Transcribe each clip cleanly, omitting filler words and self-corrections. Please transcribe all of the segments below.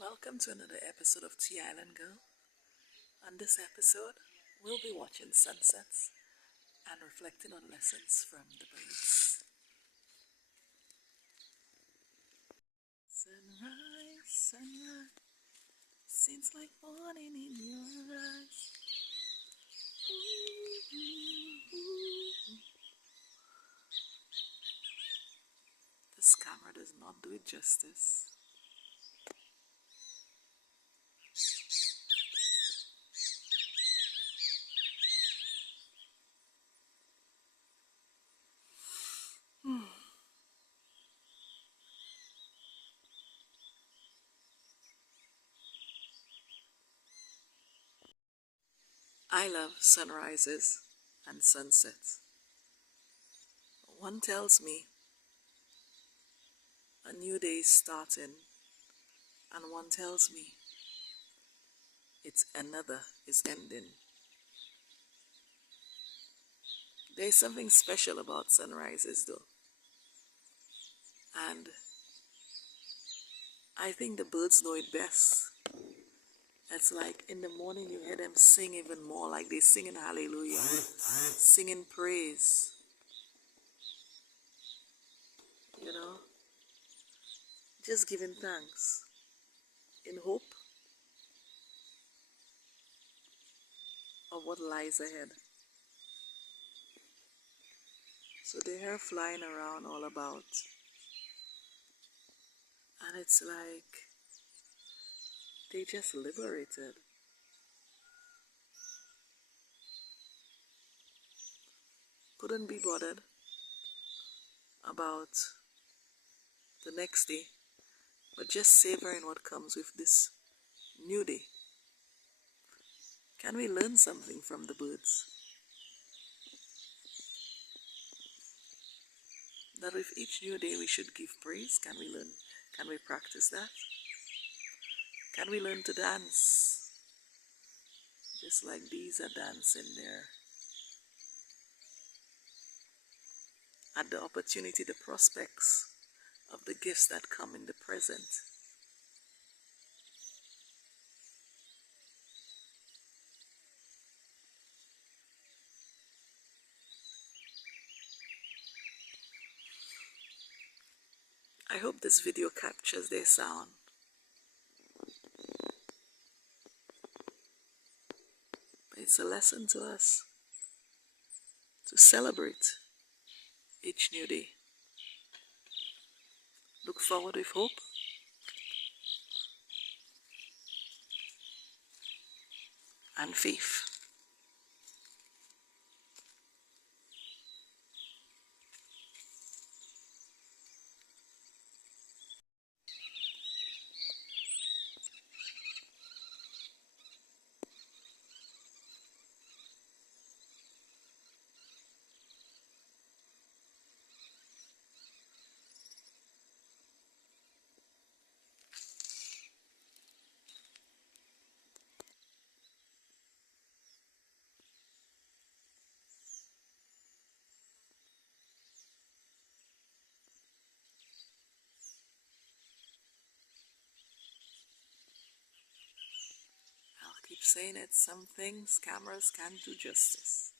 Welcome to another episode of Tea Island Girl. On this episode, we'll be watching sunsets and reflecting on lessons from the birds. Sunrise, sunrise, seems like morning in your eyes. This camera does not do it justice. I love sunrises and sunsets. One tells me a new day is starting, and one tells me another is ending. There's something special about sunrises though, and I think the birds know it best. It's like in the morning you hear them sing even more, like they're singing hallelujah, singing praise, you know, just giving thanks in hope of what lies ahead. So they are flying around all about, and it's like they just liberated. Couldn't be bothered about the next day, but just savoring what comes with this new day. Can we learn something from the birds? That with each new day we should give praise. Can we learn? Can we practice that? Can we learn to dance? Just like these are dancing there. At the opportunity, the prospects of the gifts that come in the present. I hope this video captures their sound. It's a lesson to us to celebrate each new day. Look forward with hope and faith. I'll keep saying it, some things cameras can't do justice.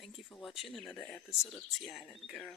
Thank you for watching another episode of Tea Island Girl.